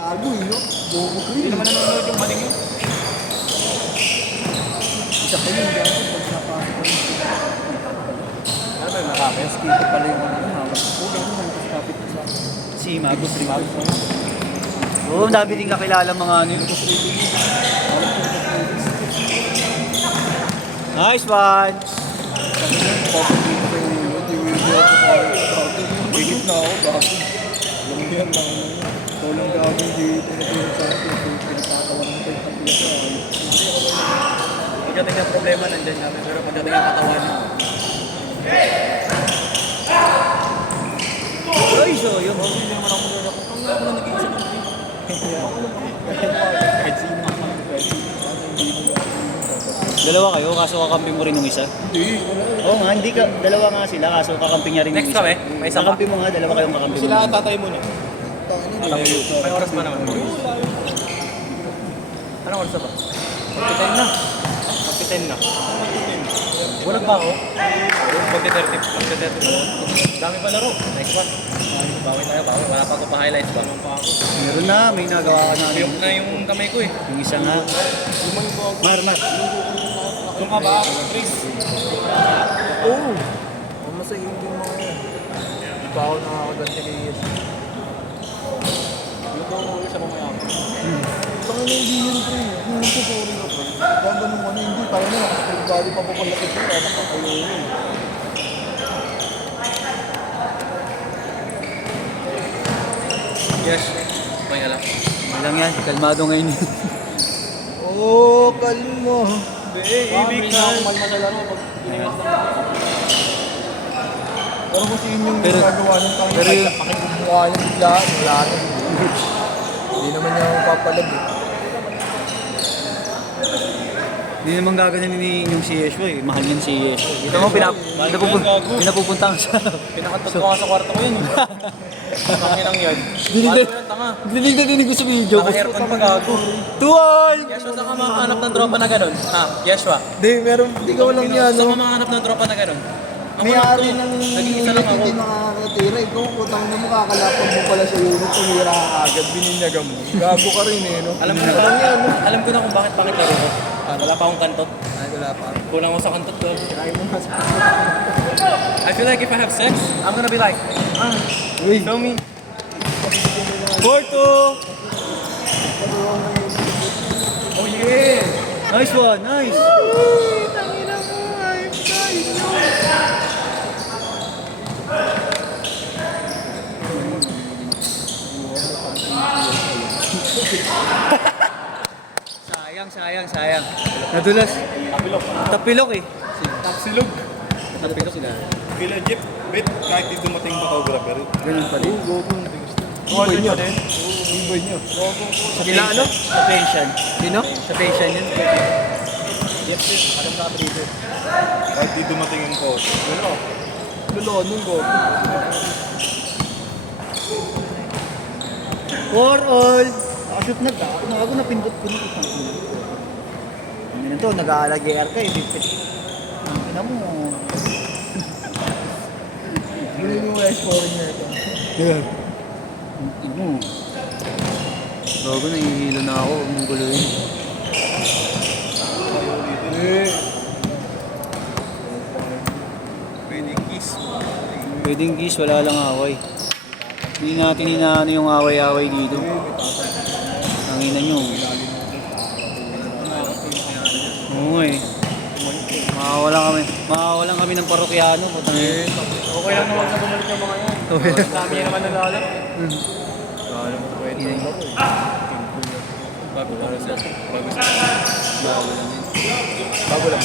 Gago eh, no? Bobo ko Hindi yun. naman nanonood yung maling yun. Isa pa yun, gago. Pag napasok ko yun. Ano ba yung nakakayas? Kito pala yung ano yung hawak. Oo, gago. Nagpas kapit ko sa... Si Magus, si Magus. Oo, dami din kakilala mga ano yun. Nice one! Papagin ko yung yun. Yung video ko pa. Gago. Higit na ako, gago. Alam mo yan, lang na yun. Tolong gago dito na pinag sa akin. Pinagkatawa ng pagkakita ko. Pagdating ng problema, nandyan namin. Pero pagdating ng katawan niya. Ay, so yun. Hindi naman ako maganda kung kung ako lang nag-iisa ng team. Kahit sino man ang pwede. Sana hindi mo lang. Dalawa kayo, kaso kakampi mo rin yung isa. Hindi, wala. Oo nga, hindi ka, dalawa nga sila, kaso kakampi niya rin yung Next isa. kami, may isa pa. Kakampi mo nga, dalawa kayong kakampi mo. Sila ang tatay mo na. May oras pa naman. Anong oras na ba? Magpitain na. Magpitain na. Bulag ba ako? Magti-30. Dami pa laro. Next one. Bawi tayo, bawi. Wala pa ako pa-highlights ba? Meron na, may nagawa ka na. Piyok na yung kamay ko eh. Yung isa nga. Mar. Kung ka ba? Chris. Oo. Ang masaya yung mga yan. Di pa ako nakakaganti kay Yes. Luto ko ulit sa mamaya. Tanga na hindi yun pre. Hindi ko sorry na pre. Gaganong ano hindi. Tanga na. Kasi bali pa papalaki ko. Kaya nakakayo yun. Yes. May alam. May lang yan, kalmado ngayon. Oo, kalma. Ibig na ako malma sa laro pag iniwas lang. Pero kung sino yung Pero- ginagawa ng tanga. pero yung- Pakikumuha niya biglaan. Wala na. Hindi naman niya ako papalag eh. Hindi naman gaganin ni yung si Yeshua eh. Mahal yan si Yeshua. Kita mo, pinapupunta ka sa... Pinakatot ko nga sa kwarto ko yun. Tangin lang yun. Dinig Paano yan, tanga? dinig ko sa video. Naka-aircon pa gago. Tuwal! Yeshua, saan ka makahanap ng tropa na ganun? Ha? Yeshua? Hindi, meron. Ikaw lang yan. Saan No? ka makahanap ng tropa na ganun? Ako May lang ari to. ng Nag-iisa lang ako. hindi makakatira. Ikaw, putang na mo, kakalapag mo pala sa unit. Tumira ka agad, bininyagan mo. Gago ka rin eh, no? Alam ko Ikaw lang yan, no? Alam ko na kung bakit laro ko. Wala pa akong kantot. Ay, wala pa. Kulang ako sa kantot ko. Kaya mo nga sa... I feel like if I have sex, I'm gonna be like, Uy, show me. Porto! Oh yeah! Nice one, nice! Sayang. Nadulas. Tapilok eh. Tapsilog. Tapilok sila. Kila Jeep, bet kahit di dumating photographer. Ganun pa rin. Iboy niyo. Iboy niyo. Kila ano? Sa pension. Sino? Sa pension yun. Yes, alam na dito. Kahit di dumating yung photo. Ano? Lulo, nung go. For all! Nakashoot na ka. Ako napindot ko na itang ina. Ano na to? Nag-aalagay ka eh. Ang ina mo. Ano yung West Foreigner ito? Yeah. Ano? Bago nahihilo na ako. Ang gulo yun. Pwede kiss. Pwedeng kiss, wala lang away. Hindi natin inaano yung away-away dito. Ang ina nyo. Oo eh. Makawalan kami ng parokyano. Okay lang naman na bumalik ng mga yan. Okay. Dami niya naman nalalap. Pwede. Bago lang siya. Bago lang.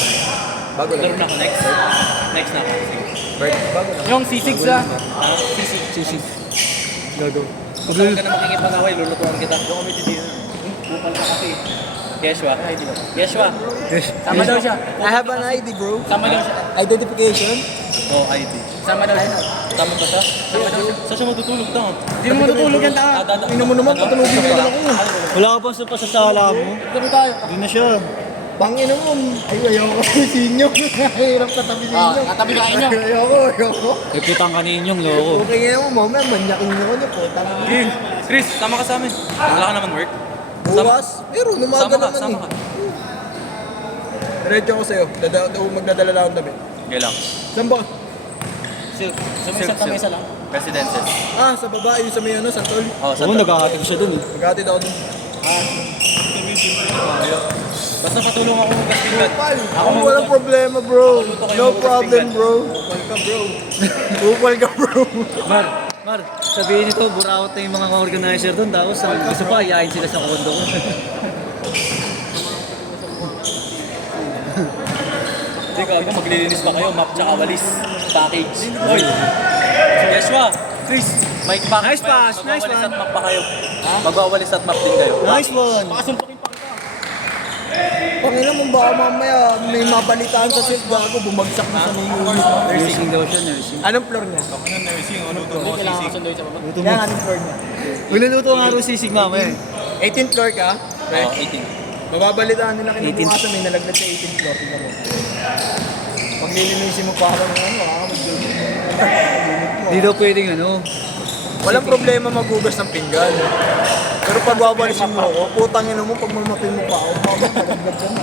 Bago lang. Laro na ako next. Next na ako. Bago lang. Yung C6 ah. Sisi. Gago. Huwag ka na makikipag-away, lulutuan kita. Doon kami dito. Bupal ka kasi. Yeshua. Yeshua. Sama daw siya. I have an ID, bro. Sama daw siya. Identification. Oh, ID. Sama daw siya. Tama ba siya? Sama daw siya. Saan siya matutulog daw? Hindi mo matutulog yan ta. Tingnan mo naman, patulogin mo lang ako. Wala ka pa sa pasasala mo. Dito tayo. Hindi na siya. Pangin mo. Ay, ayoko kasi sinyo. Hirap katabi sinyo. Katabi na kayo niyo. Ayoko. Iputang kaninyong loko. Okay nga mo, mamaya manyakin nyo ko niyo po. Tangin. Chris, sama ka sa amin. Wala ka naman work. Bukas? Pero umaga Sama ka, naman sama ka. Diretso ako sa'yo. Magdadala lang ang damit. Okay lang. Saan ba? Sa may isang kamesa lang. Residences. Ah, sa baba. Yung sa may ano, Santol. Oo, sa Oo, nagkakatid siya dun eh. Maghatid ako dun. Basta patulong ako ng gastigan. Ako walang problema, bro. Luto kayo No ng problem, gastigan. bro. Upal ka, bro. Upal ka, bro. Mar, sabihin nito, buraot na yung mga organizer doon. Tapos ang gusto pa, ayayin sila sa kondo ko. Hindi ka, maglilinis pa kayo. Map tsaka walis. Package. Hoy! Yeshua! Chris! Mic pack. Nice pass, nice Magwawalis one. at map pa kayo. Magwawalis at map din kayo. Nice one! Pangina mo baka mamaya may mabalitaan sa silk bago bumagsak na sa may unit. Nursing daw siya, nursing. Anong floor niya? Ako na nursing, ano to mo, sisig. Luto mo. Yan, anong floor niya? Ululuto nga rin sisig mamaya eh. 18th floor ka? Oo, 18. Mababalitaan nila 18th. kinabukasan may nalaglag sa 18th floor. Tingnan mo. Pag nilinisin mo pa ako ng ano, mag-unit mo. Di daw pwedeng ano. Walang problema maghugas ng pinggan. Pero pag wawalisin mo ako, putang ina mo, pag mamapin mo pa ako, nalaglag dyan.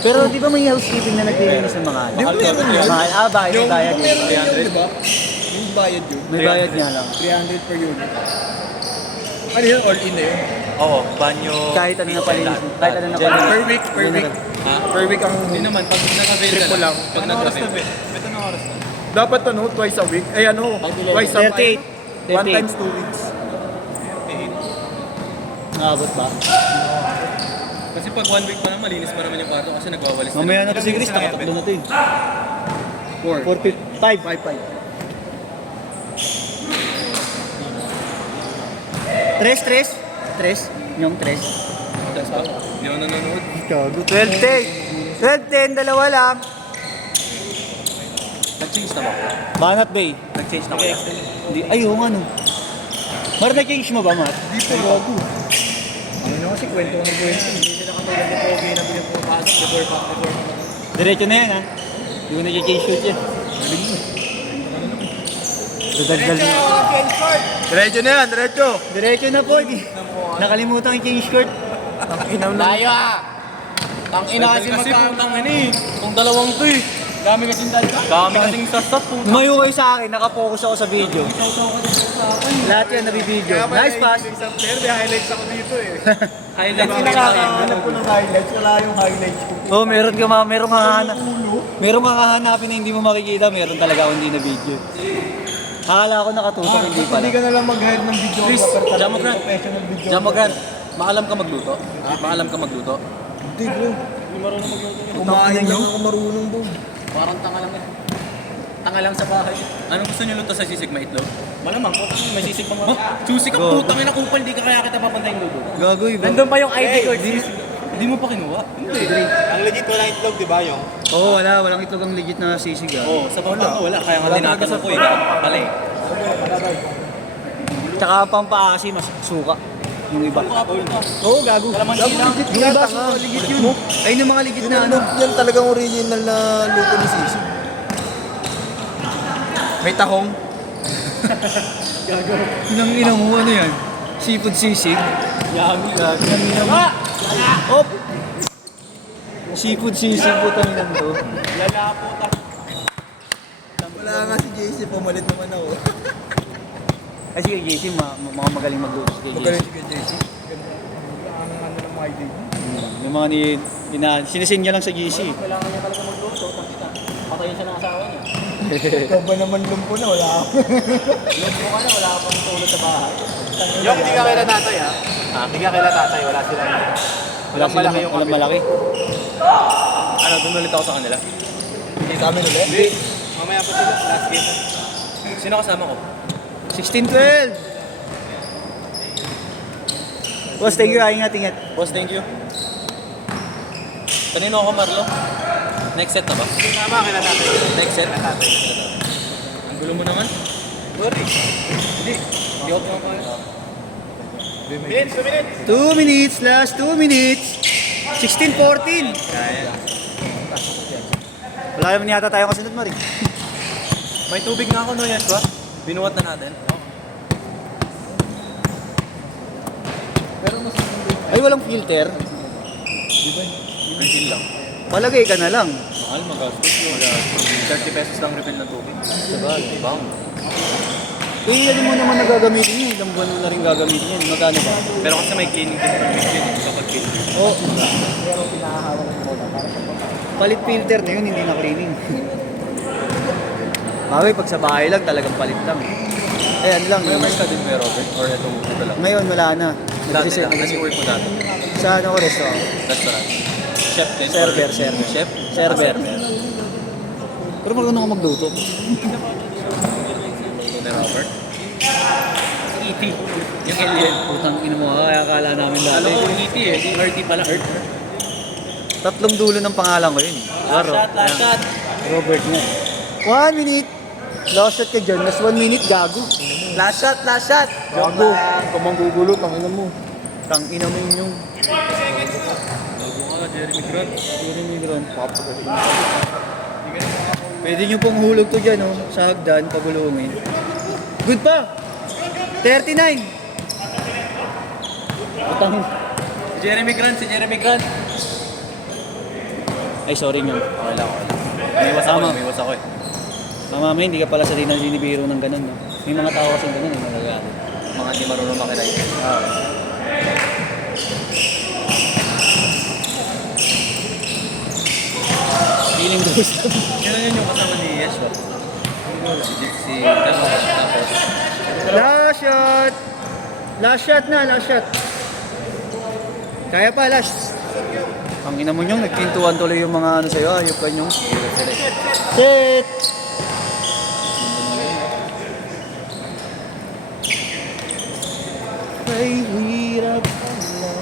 Pero di ba may housekeeping na naglilinis ng mga ano? Di ba meron yun? Mahal, bayad, Yung bayad. meron yun, di ba? Yung bayad yun. May bayad nga lang. 300 per unit. Ano yun? All in na yun. Oo, banyo. Kahit ano na palinis. Kahit ano na General. palinis. Per week, per week. Ha? Per week ang... Hindi naman, pag nag-avail Trip ka mo lang. Pag Anong oras na, nag-avail. Bet? Bet, anong oras na? Dapat ano, twice a week. Ay ano, twice a 38. One times 2 weeks. Nakabot ba? Kasi pag 1 week pa na, malinis pa naman yung kwarto kasi nagwawalis Mamaya na to si Chris, nakatatlo na to eh. 4, 5. 5. Tres? Yung tres? Hindi ako nanonood. Gago. 12-10. 12-10, dalawa lang. Nag-change na ba? Banat Bay. Nag-change na kaya? Hindi, ay, oo nga no. Mar, na-change mo ba, Mar? Di pa gago. Ano kasi kwento ng kwento. Hindi sila katulad ni Pogi na pinapapasok before Diretso na yan, ha? Hindi ko na-change shoot yan. Dadagdal mo. Diretso na yan, diretso. Diretso na po. Nakalimutan yung change court. Inaw na. Layo ah! Tang ina kasi putang ina eh. Itong dalawang to eh. Dami kasing dalga. Dami kasing sasat po. Tumayo kayo sa akin, nakapokus ako sa video. Lahat yan nabibideo. Nice pass. Isang player, may highlights ako dito eh. Highlights Kasi na nakakahanap ko ng highlights, wala yung highlights ko. Oh, meron ka merong hahanap. Meron kang hahanapin na hindi mo makikita, meron talaga ako hindi na video. Akala ko nakatutok, hindi pala. Hindi ka na lang mag-hire ng video. Chris, Jamogran. Professional video. Jamogran, maalam ka magluto? Maalam ka magluto? Hindi bro. Hindi marunong magluto. Kumain lang ako marunong bro. Parang tanga lang eh. Tanga lang sa bahay. Anong gusto niyo luto sa sisig? Maitlo? Malamang po. May sisig pang Susi ka, Go. putang ina kupal. Di ka kaya kita papantayin luto. Gagoy ba? Nandun pa yung ID ko. Hindi mo pa kinuha? Hindi. Ang legit, wala itlog, di ba yung? Oo, wala. Walang itlog ang legit na sisig ah. Oo, sa bawang ko wala. Kaya nga tinatanong ko eh. Pala eh. Tsaka ang pampaasi, mas suka. Yung iba. Oo, gago. Kalamansi lang. Yung iba, suka, legit yun. Ayun yung mga legit na ano. Yan talagang original na luto ni Sisi. May tahong. Inang inang mo, ano yan? Seafood sisig. Yummy. Op! Seafood sisig po tayo lang to. Lala puta. Wala nga si JC, pumalit naman ako. Kasi kay JC, mga magaling magluto si JC. Magaling si JC. Ang ano ng mga idea. Yung mga sinisin niya lang sa GC. Kailangan niya talaga magluto. Takita. Patayin siya ng asawa niya. Ikaw ba naman lumpo na wala ako. Lumpo ka na, wala ka pang tulog sa bahay. Yung hindi ka kila tatay, ha? Hindi ka kila tatay, wala sila. Wala malaki yung walang malaki. Ano, doon ulit ako sa kanila. Sa amin ulit? Hindi. Mamaya pa sila, last game. Sino kasama ko? 16-12! Boss, thank you. Ingat. Boss, thank you. Kanino ako, Marlo? Next set na ba? Tama, kila tatay. Next set? Kila tatay. Ang gulo mo naman. Sorry. Hindi. Hindi ako pinapaya. Minutes, 2 minutes. 2 minutes, last 2 minutes. 16-14. Kaya. Wala naman yata tayo kasunod mo rin. May tubig nga ako, no, Yeshua? Binuhat na natin. Pero mas maganda yung Ay, walang filter. di ba? Refill lang. Palagay ka na lang. Mahal, magastos yun. 30 pesos lang refill ng tubig. Sabagay. Bang. Eh, ano mo naman na gagamitin yun? Ilang buwan mo na rin gagamitin yun. Magkano ba? Pero kasi may cleaning din permit yun eh, kapag filter. Oh, Pero pinahahawak ko muna para sa palit filter na yun, hindi na cleaning. Bawi, pag sa bahay lang, talagang palit lang. Eh, ano lang, May mais ka din, Robert? Or ito lang? ngayon wala na. Dati lang, nag-work mo dati. Sa ano ko restaurant? Restaurant. Chef din? Server, or- server. Chef? Server. Ah, server. Pero marunong ako magluto. Ni Robert? E.T. Yung alien. Putang ina mo, kaya akala namin Alam dati. ko E.T. eh, di RT pala. Earth. Tatlong dulo ng pangalan ko yun. Laro. Last shot. Robert nga. 1 minute. Last shot ka dyan. Last 1 minute, gago. Last shot, last shot. Gago. Kung manggugulo, tangina mo. Tang ina mo yun yung... Bago ka, Jeremy Grant. Yun yung Ron. Pwede nyo pong hulog to dyan, oh, sa hagdan, pagulungin. Good pa! 39! Utang. Si Jeremy Grant, si Jeremy Grant. Ay, sorry nga. Okay lang, okay lang. Umiwas ako, Tama. umiwas ako eh. Mamamay, hindi ka pala sa dinibiro ng ganun, no? May mga tao kasing ganun, eh, nagagalit. Mga di marunong makinig. Feeling goes lang. Yun yung kasama ni Yeshua. Si Tapos. Last shot! Last shot na, last shot. Kaya pa, last. Ang ina mo nyong, nagpintuan tuloy yung mga ano sa'yo, ayop ka nyong. Set! Ay, hirap pala.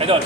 Idol.